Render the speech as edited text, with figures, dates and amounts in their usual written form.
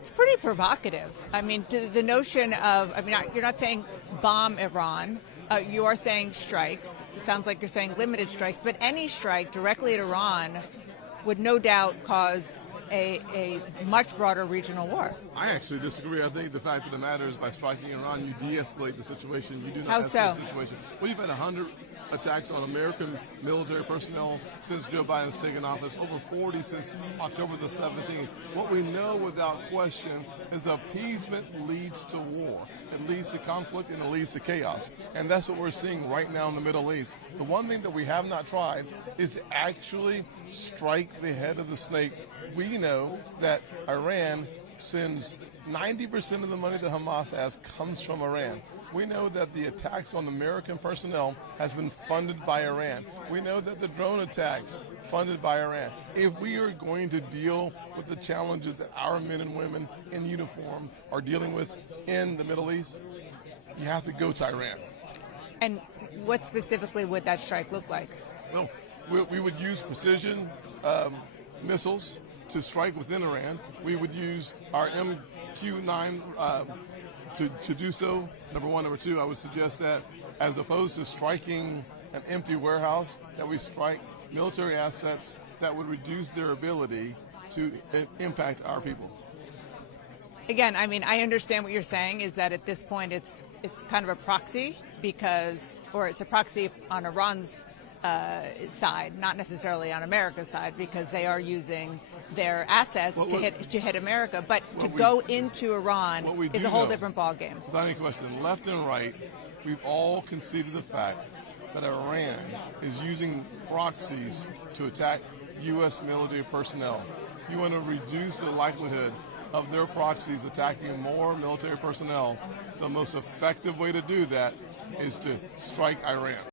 It's pretty provocative. I mean, the notion of, I mean, you're not saying bomb Iran. You are saying strikes. It sounds like you're saying limited strikes, but any strike directly at Iran would no doubt cause a much broader regional war. I actually disagree. I think the fact of the matter is by striking Iran, you de-escalate the situation. You do not How escalate so? the situation. Well, you've had 100 attacks on American military personnel since Joe Biden's taken office, over 40 since October the 17th. What we know without question is appeasement leads to war. It leads to conflict and it leads to chaos. And that's what we're seeing right now in the Middle East. The one thing that we have not tried is to actually strike the head of the snake. We know that Iran sends 90% of the money that Hamas has comes from Iran. We know that the attacks on American personnel has been funded by Iran. We know that the drone attacks funded by Iran. If we are going to deal with the challenges that our men and women in uniform are dealing with in the Middle East, you have to go to Iran. And what specifically would that strike look like? Well, we would use precision missiles to strike within Iran. We would use our MQ-9 to do so, number one. Number two, I would suggest that as opposed to striking an empty warehouse, that we strike military assets that would reduce their ability to impact our people. Again, I mean, I understand what you're saying is that at this point it's kind of a proxy or it's a proxy on Iran's side, not necessarily on America's side, because they are using their assets to hit America. But to go into Iran is a whole different ballgame. Without any question, left and right, we've all conceded the fact that Iran is using proxies to attack U.S. military personnel. You want to reduce the likelihood of their proxies attacking more military personnel. The most effective way to do that is to strike Iran.